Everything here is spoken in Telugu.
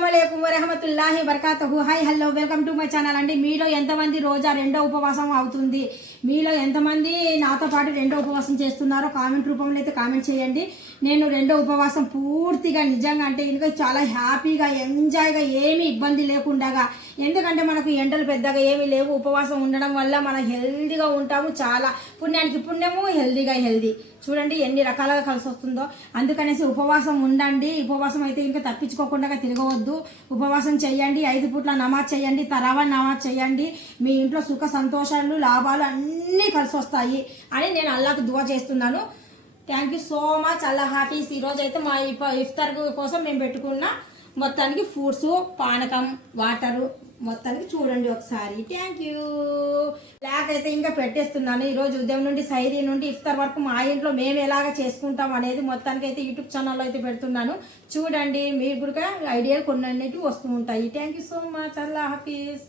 అస్సలాముఅలైకుం వరహమతుల్లాహి వబరకాతుహు. Hi hello welcome to my channel అండి. మీలో ఎంతమంది రోజా రెండో ఉపవాసం అవుతుంది, మీలో ఎంతమంది నాతో పాటు రెండో ఉపవాసం చేస్తున్నారో కామెంట్ రూపంలో అయితే కామెంట్ చేయండి. నేను రెండో ఉపవాసం పూర్తిగా నిజంగా అంటే ఇంకా చాలా హ్యాపీగా ఎంజాయ్గా ఏమీ ఇబ్బంది లేకుండా, ఎందుకంటే మనకు ఎండలు పెద్దగా ఏమీ లేవు. ఉపవాసం ఉండడం వల్ల మనం హెల్దీగా ఉంటాము. చాలా పుణ్యానికి పుణ్యము, హెల్దీగా హెల్దీ. చూడండి ఎన్ని రకాలుగా కలిసి వస్తుందో. అందుకనేసి ఉపవాసం ఉండండి. ఉపవాసం అయితే ఇంకా తప్పించుకోకుండా తిరగవద్దు. ఉపవాసం చేయండి, 5 పూట్ల నమాజ్ చేయండి, తరావా నమాజ్ చేయండి. మీ ఇంట్లో సుఖ సంతోషాలు లాభాలు అన్నీ కలిసి వస్తాయి అని నేను అల్లాహ్కు దువా చేస్తున్నాను. Thank you so much. అల్లా హాఫీజ్. ఈరోజు అయితే మా ఇఫ్తార్ కోసం మేము పెట్టుకున్న మొత్తానికి ఫ్రూట్స్, పానకం, వాటరు మొత్తానికి చూడండి ఒకసారి. Thank you. బ్లాక్ అయితే ఇంకా పెట్టేస్తున్నాను. ఈరోజు ఉదయం నుండి సైరీ నుండి ఇఫ్తార్ వరకు మా ఇంట్లో మేము ఎలాగ చేసుకుంటాం అనేది మొత్తానికి అయితే యూట్యూబ్ ఛానల్లో అయితే పెడుతున్నాను. చూడండి, మీరు కూడా ఐడియాలు కొన్ని వస్తూ ఉంటాయి. Thank you so much. అల్లా హాఫీజ్.